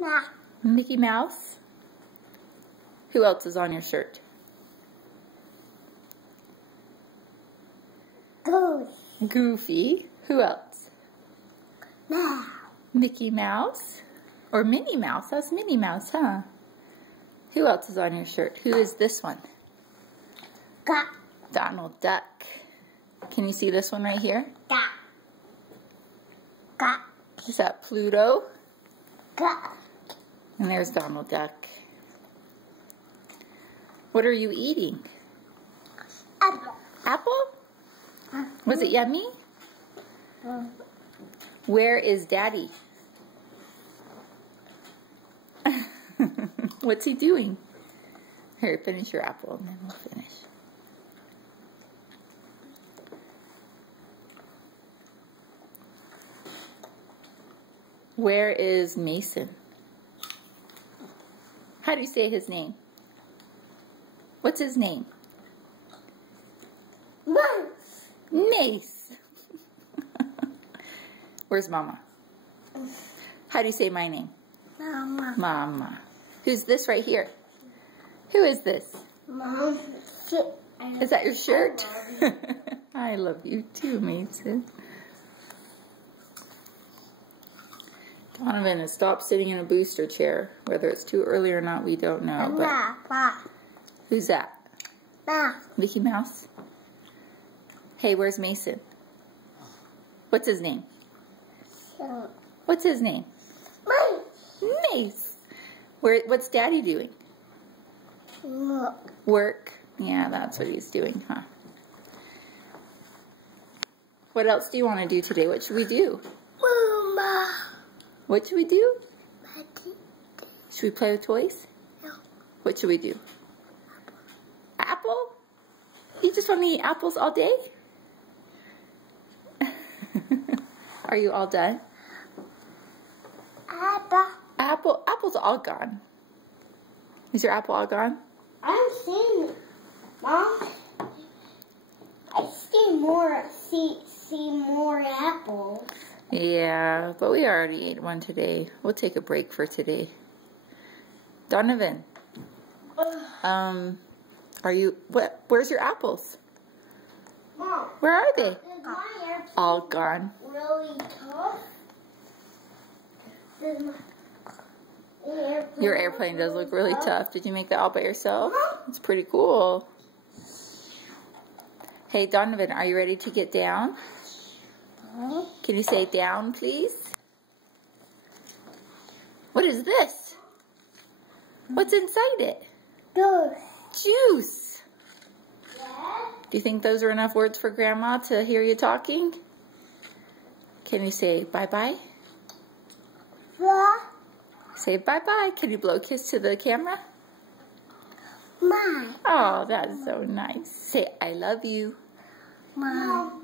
Nah. Mickey Mouse? Who else is on your shirt? Goose. Goofy. Who else? Nah. Mickey Mouse? Or Minnie Mouse? That's Minnie Mouse, huh? Who else is on your shirt? Who is this one? Duck. Donald Duck. Can you see this one right here? Duck. Duck. Is that Pluto? Duck. And there's Donald Duck. What are you eating? Apple. Apple? Was it yummy? Where is Daddy? What's he doing? Here, finish your apple and then we'll finish. Where is Mason? How do you say his name? What's his name? Mouse. Mace. Where's Mama? How do you say my name? Mama. Mama. Who's this right here? Who is this? Mom. Is that your shirt? I love you too, Mason. Donovan has stopped sitting in a booster chair. Whether it's too early or not, we don't know. But who's that? Mickey Mouse? Hey, where's Mason? What's his name? What's his name? Mace. What's Daddy doing? Work. Yeah, that's what he's doing, huh? What else do you want to do today? What should we do? Mama. What should we do? Should we play with toys? No. What should we do? Apple? You just want to eat apples all day? Are you all done? Apple. Apple's all gone. Is your apple all gone? I'm seeing it, Mom. I see more apples. Yeah, but we already ate one today. We'll take a break for today. Donovan, where's your apples? Mom, Where are they? is my airplane All gone. really tough? Your airplane does look really tough. Did you make that all by yourself? It's pretty cool. Hey, Donovan, are you ready to get down? Can you say down, please? What is this? What's inside it? Juice. Do you think those are enough words for Grandma to hear you talking? Can you say bye-bye? Say bye-bye. Can you blow a kiss to the camera? Mom. Oh, that's so nice. Say I love you. Mom.